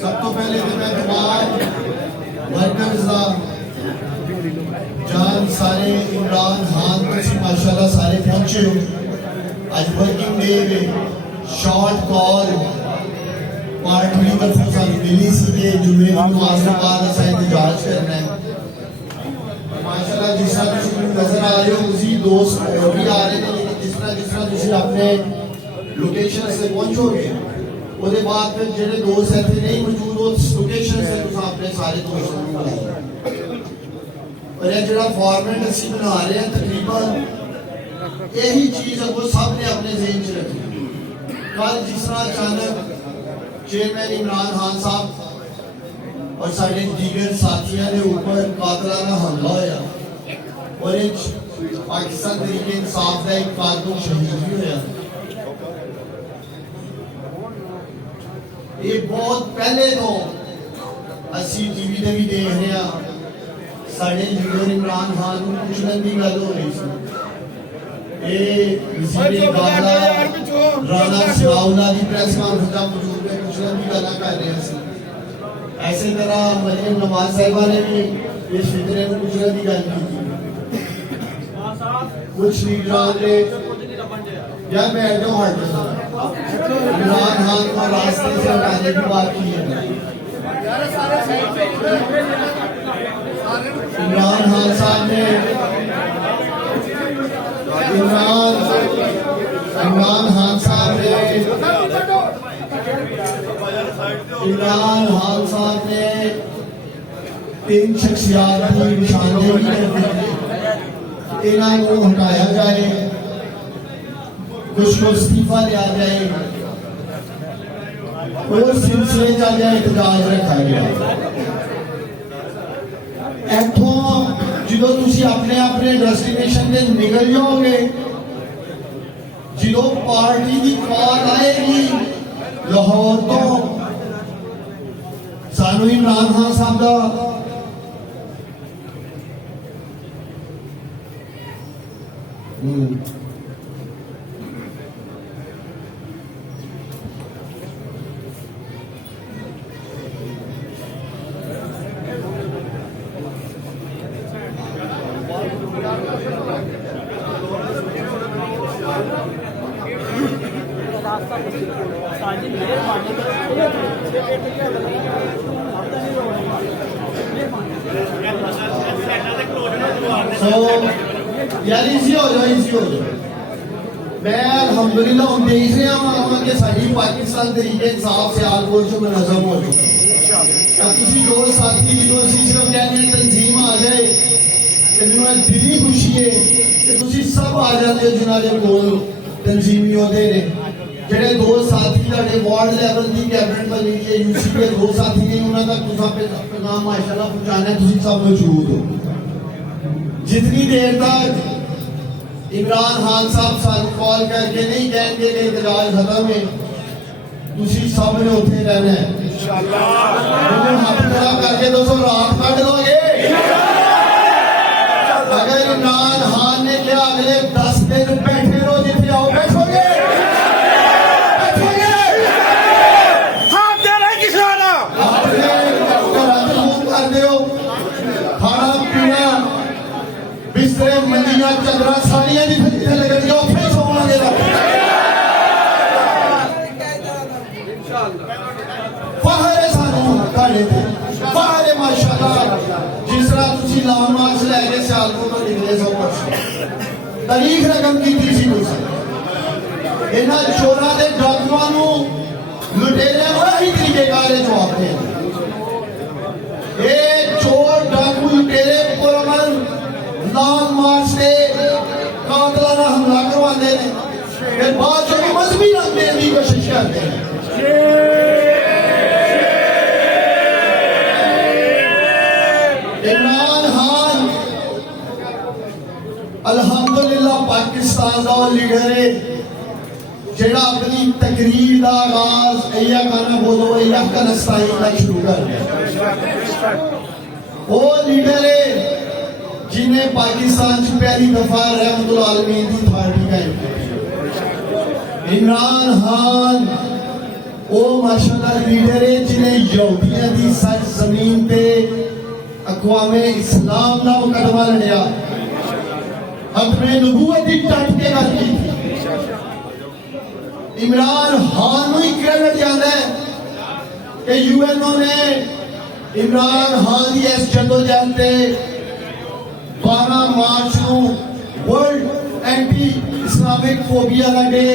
सब तो पहले तो मैं तमाम वर्कर्स का जान सारे इमरान खान तुसी माशाल्लाह सारे पहुंचे हो आज working day short call party की तरफ से मिली सी के जुमे की नमाज के बाद ऐसा इंतजार करना है माशाल्लाह जिस तरह तुसी नजर आ रहे हो उसी दोस्त और भी आ रहे थे लेकिन जिस तरह तुसी अपने लोकेशन से पहुंचोगे उसके बाद फिर जेडे दोस्त ऐसे नहीं मौजूद उस लोकेशन से तुम अपने सारे दोस्तों को बुलाओ और ये जो फॉर्मेट ਅਸੀਂ बना रहे हैं तकरीबन यही चीज वो सब ने अपने ज़हन में रखी कल जिस तरह अचानक चेयरमैन इमरान खान साहब और सारे दीगर साथियों के ऊपर कातलाना हमला होया और पाकिस्तान तरीके इंसाफ का एक कारकुन शहीद भी होया ये बहुत पहले तो असी टीवी ते भी देख रहे हैं साढ़े लीडर इमरान खान को पूछने की गल हो रही थी ये वज़ीर दाखिला राणा सनाउल्लाह की प्रेस कॉन्फ्रेंस में मौजूद है पूछने की गल कर रहे हैं ऐसे तरह मरियम नवाज साहिबा ने भी इस फितरे को पूछने की गल की थी कुछ लीडर ने या मैं जो हट इमरान खान को रास्ते से हटाने की बात की है इमरान खान साहब ने इमरान खान साहब ने इमरान खान साहब ने 3 शख्सियात की निशानदेही कर दी इन्हों को हटाया जाए कुछ को इस्तीफा लिया जाए और सिलसिले का एहतजाज रखा गया इथों जो तुसी अपने अपने डेस्टिनेशन से निकल जाओगे जो पार्टी की कॉल आएगी लाहौर तो सानू इमरान खान साहब का यार इसी हो जाओ मैं अल्हम्दुलिल्लाह हम देख रहे हैं कि साड़ी पाकिस्तान तरीके इंसाफ से आलकोल से मुनज़्ज़म हो चुकी अब किसी दो साथी जो सिर्फ कहने तंजीम आ जाए तो मैं दिली खुशी है कि तुसी सब आ जाते हो जिन्होंने कोल तंजीमी होते ने जेडे दो साथी ਤੁਹਾਡੇ वार्ड लेवल की कैबिनेट बनी है यूसी के दो साथी ने उन्होंने तक तुसा पे पैगाम माशाल्लाह पहुंचाना तुसी सब मौजूद हो जितनी देर तक इमरान खान साहब सानू कॉल करके नहीं कहेंगे कि इतराज खत्म है तुसी सब ने उठे रहना है इंशाअल्लाह हाथ खड़ा करके दोस्तों रात काट दोगे अगर इमरान खान ने क्या अगले 10 दिन बैठे रहो जितने आओ बैठोगे खाना पीना बिस्तरे मंजियां चदरा सारियां दी फजीते लगन जाओ फिर सोवांगे फहर है सानू काले थे फहर है माशाल्लाह जिस तरह तुसी लाम मार्च लेके सियालकोट तो निकले 100% तारीख रकम की थी तुसी इन्हां चोरां दे डाकुआं नू लुटेरियां वही तरीके कारे जवाब दे ये चोर डाकू लुटेरे पुरमन लॉन्ग मार्च से कातलाना हमला करवाते हैं फिर बाद जो मजहबी रंग देने की कोशिश करते हैं इमरान खान अल्हम्दुलिल्लाह पाकिस्तान का लीडर है जेड़ा अपनी तकरीर का आगाज अय्या खाना बोलो अय्या कलस्ताई का शुरू कर दिया वो लीडर है जिन्हें पाकिस्तान की पहली दफा रहमतुल आलमीन की पार्टी का इमरान खान वो माशाअल्लाह लीडर है जिन्हें यहूदियों की सच जमीन पे अक़वामे इस्लाम का मुकदमा लड़िया, अपने नबूवत की टट के गल की। इमरान खान ही क्रेडिट जाता है कि यूएनओ ने इमरान खान की इस जदोजहद से 12 मार्च को वर्ल्ड एंटी इस्लामिक फोबिया का डे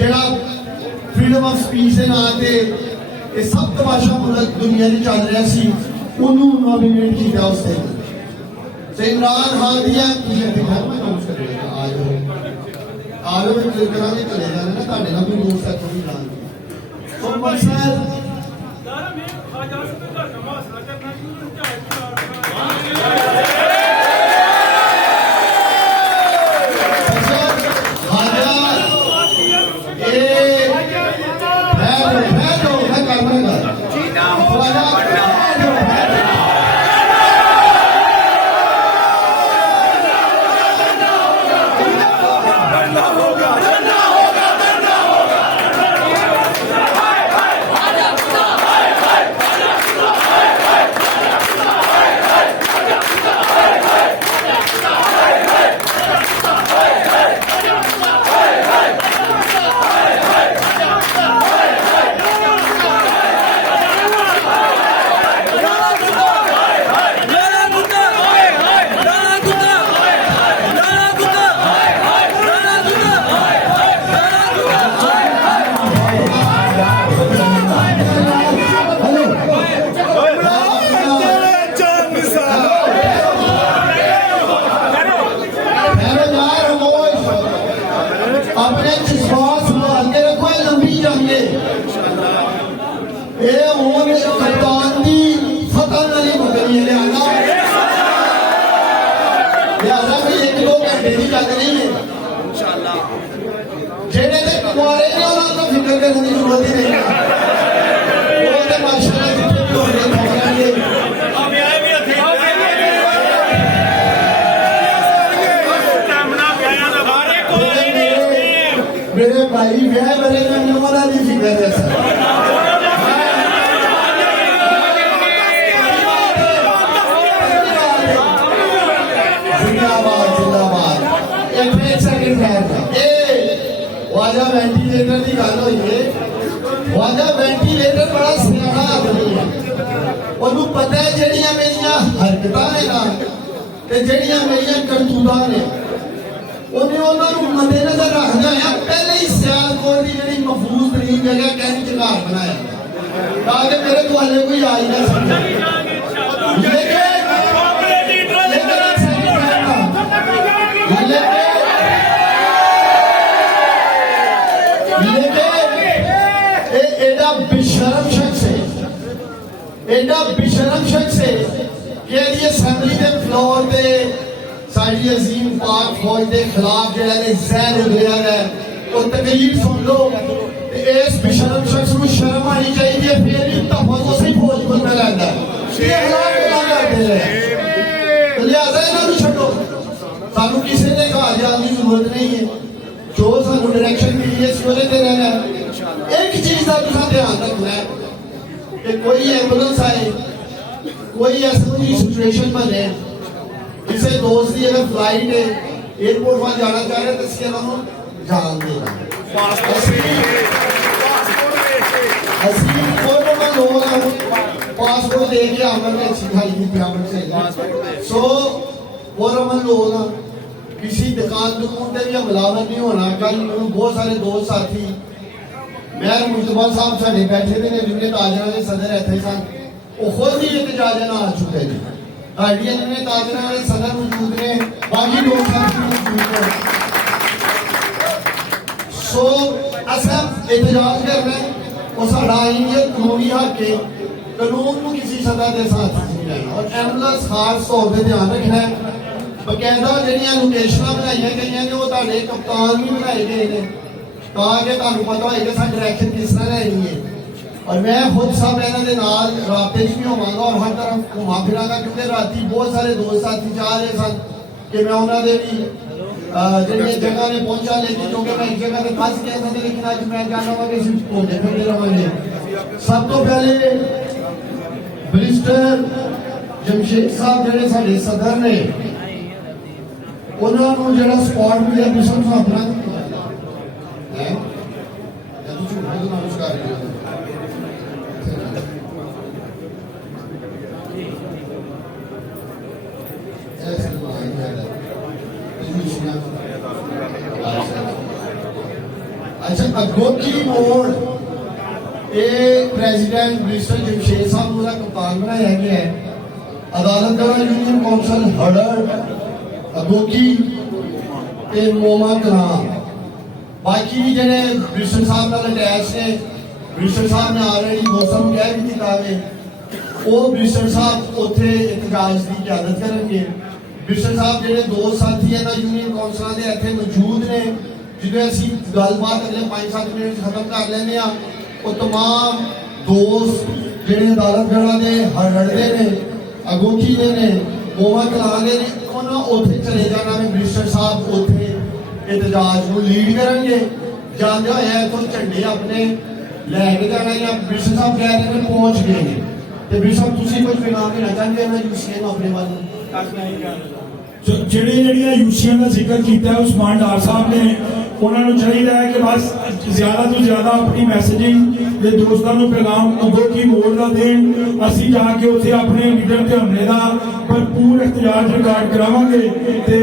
जड़ा फ्रीडम ऑफ स्पीच के नाम से ये सब तमाशा मुल्क दुनिया में चल रहा सी उन्होंने नॉमिनेट किया उस दिन से इमरान खान दिया आज कराने चले जाने ना ताड़े ना कोई दोस्त है थोड़ी जान तो मकसद मेरे भाई ब्याह मेरे में नमरा नहीं फिक्र है सर जिंदाबाद जिंदाबाद एक सेकंड ठहर वाजा वेंटिलेटर की गल हुई है वाजा वेंटिलेटर बड़ा सियाना आदमी है ਉਹਨੂੰ पता है ਜਿਹੜੀਆਂ ਮੇਰੀਆਂ ਹਰਕਤਾਂ ਨੇ ਨਾ ਤੇ ਜਿਹੜੀਆਂ ਮੇਰੀਆਂ ਕਰਤੂਤਾਂ ਨੇ ਉਹਨੇ ਉਹਨਾਂ ਨੂੰ ਮੱਦੇਨਜ਼ਰ ਰੱਖਦਾ ਹੈ ਪਹਿਲੇ ਹੀ ਸਿਆਲਕੋਟ ਦੀ ਜਿਹੜੀ ਮਹਫੂਜ਼ ਤਰੀਨ ਜਗ੍ਹਾ ਕੈਂਪ ਚ ਘਰ ਬਣਾਇਆ ਤਾਂ ਕਿ ਮੇਰੇ ਦੁਆਲੇ ਕੋਈ ਆ ਹੀ ਨਾ ਸਕੇ एडा बेशरम शख्स है कि असैंबली के फ्लोर पे साड़ी अजीम पाक फौज के खिलाफ जेड़ा ने जहर उगलिया है वो तकरीर सुन लो इस बेशरम शख्स को शर्म आनी चाहिए फिर भी तफावत से फौज को में लैंदा ये हालात क्या करते हैं लिहाजा इन्होंने छड्डो सानू किसी ने कहा जाने की जरूरत नहीं है जो सानू डायरेक्शन मिली है इस वजह से रहना है एक चीज का तुसा ध्यान रखना है कि कोई एम्बुलेंस आए कोई ऐसी सिचुएशन बने किसी दोस्त की अगर फ्लाइट है एयरपोर्ट वहां जाना चाह रहे तो इसके नाम जान देना पासपोर्ट दे के आमन ने सिखाई थी आमन से सो वो रमन लोग किसी दुकान पे भी मिलावट नहीं होना कल बहुत सारे दोस्त साथी मैं मुस्तफा साहब साढ़े बैठे थे जिन्हें ताजरा के सदर इतने सन वो खुद ही एहतजाज आ चुके हैं साड़ियां जिन्हें ताजरा के सदर मौजूद ने बाकी लोग मौजूद हैं सो असा एहतजाज करना है और साड़ा आईन कानूनी हक है कानून को किसी सतह के साथ नहीं लेना और एम्बुलेंस खास तौर पर ध्यान रखना है बकायदा जड़ियां लोकेशन बनाई गई ने वो कप्तान भी बनाए गए हैं ताकि तुहानू पता होए कि साडी डायरेक्शन किस तरह लेनी है और मैं खुद सब इन्हां दे नाल राबते च भी होवांगा और हर तरफ घुमा फिरांगा क्योंकि राती बहुत सारे दोस्त साथी चाह रहे सन कि मैं उन्हां दे भी ਜਿਹੜੀਆਂ ਜਗ੍ਹਾ ਨੇ ਪਹੁੰਚਾ ਲੇਕਿਨ ਕਿਉਂਕਿ ਮੈਂ ਇੱਕ ਜਗ੍ਹਾ ਤੇ ਫਸ ਗਿਆ ਸੀ ਲੇਕਿਨ ਅੱਜ ਮੈਂ ਜਾਣਾ ਵਾ ਕਿ ਅਸੀਂ ਘੁੰਮਦੇ ਫਿਰਦੇ ਰਹਾਂਗੇ। ਸਭ ਤੋਂ ਪਹਿਲੇ ਬਰਿਸਟਰ ਜਮਸ਼ੇਦ ਸਾਹਿਬ ਜਿਹੜੇ ਸਾਡੇ ਸਦਰ ਨੇ ਉਹਨਾਂ ਨੂੰ ਜਿਹੜਾ ਸਪੋਰਟ ਮਿਲਿਆ ਬਿਸ਼ਪ ਸਾਹਿਬ ਨਾਲ ਹੈ ਜਦੋਂ ਤੁਸੀਂ ਬਹੁਤ ਨਮਸਕਾਰ ਜੀ अच्छा अगोची मोड़ ये प्रेसिडेंट मिस्टर जमशेद साहब ਨੂੰ ਦਾ ਕਪਤਾਨ ਬਣਾਇਆ ਗਿਆ ਹੈ। ਅਦਾਲਤ ਦਾ ਯੂਨੀਅਨ ਕੌਂਸਲ ਹੜੜ ਅਗੋਕੀ ਤੇ ਮੋਮਾ ਕਲਾਂ ਬਾਕੀ ਵੀ ਜਿਹੜੇ ਮਿਸਟਰ ਸਾਹਿਬ ਨਾਲ ਅਟੈਚ ਨੇ ਮਿਸਟਰ ਸਾਹਿਬ ਨੇ ਆਲਰੇਡੀ ਮੌਸਮ ਕਹਿ ਵੀ ਦਿੱਤਾ ਹੈ ਉਹ ਮਿਸਟਰ ਸਾਹਿਬ ਉੱਥੇ ਇਤਜਾਜ ਦੀ ਕਿਆਦਤ ਕਰਨਗੇ। ਮਿਸਟਰ ਸਾਹਿਬ ਜਿਹੜੇ ਦੋ ਸਾਥੀ ਇਹਨਾਂ ਯੂਨੀਅਨ ਕੌਂਸਲਾਂ ਦੇ ਇੱਥੇ ਮੌਜੂਦ ਨੇ ਜਿਹਦੇ ਅਸੀਂ ਗੱਲਬਾਤ ਅਗਲੇ 5-7 ਮਿੰਟ ਖਤਮ ਕਰ ਲੈਂਦੇ ਆ ਉਹ तमाम ਦੋਸਤ ਜਿਹੜੇ ਅਦਾਲਤਗੜ੍ਹਾਂ ਦੇ ਹੜਦੇ ਨੇ ਅਗੋਕੀ ਦੇ ਨੇ ਮੋਮਾ ਕਲਾਂ ਦੇ ਨੇ ਉਹਨਾਂ ਉੱਥੇ ਚਲੇ ਜਾਣਾ ਨੇ ਮਿਸਟਰ ਸਾਹਿਬ ਉੱਥੇ ਇਤਜਾਜ ਨੂੰ ਲੀਡ ਕਰਨਗੇ। ਜਾਂਦੇ ਹੋਏ ਇੱਥੋਂ ਝੰਡੇ ਆਪਣੇ ਲੈ ਕੇ ਜਾਣਾ ਜਾਂ ਮਿਸਟਰ ਸਾਹਿਬ ਕਹਿ ਰਹੇ ਨੇ ਪਹੁੰਚ ਗਏ ਨੇ ਤੇ ਬਿਸ਼ਪ ਤੁਸੀਂ ਕੁਝ ਇਨਾਮ ਦੇਣਾ ਚਾਹੁੰਦੇ ਹੋ ਨਾ ਯੂਸੀਏ ਨੂੰ ਆਪਣੇ ਵੱਲ ਜਿਹੜੀਆਂ ਯੂਸੀਆਂ ਦਾ ਜ਼ਿਕਰ ਕੀਤਾ ਉਸਮਾਨ ਡਾਰ ਸਾਹਿਬ ਨੇ ਉਹਨਾਂ ਨੂੰ ਚਾਹੀਦਾ ਹੈ ਕਿ ਬਸ ਜ਼ਿਆਦਾ ਤੋਂ ਜ਼ਿਆਦਾ ਆਪਣੀ ਮੈਸੇਜਿੰਗ ਦੇ ਦੋਸਤਾਂ ਨੂੰ ਪੈਗਾਮ ਅਗੋਕੀ ਮੋੜ ਦਾ ਦੇਣ। ਅਸੀਂ ਜਾ ਕੇ ਉੱਥੇ ਆਪਣੇ ਲੀਡਰ ਤੇ ਹਮਲੇ ਦਾ ਭਰਪੂਰ ਇਖਤਿਆਰ ਰਿਕਾਰਡ ਕਰਾਵਾਂਗੇ ਤੇ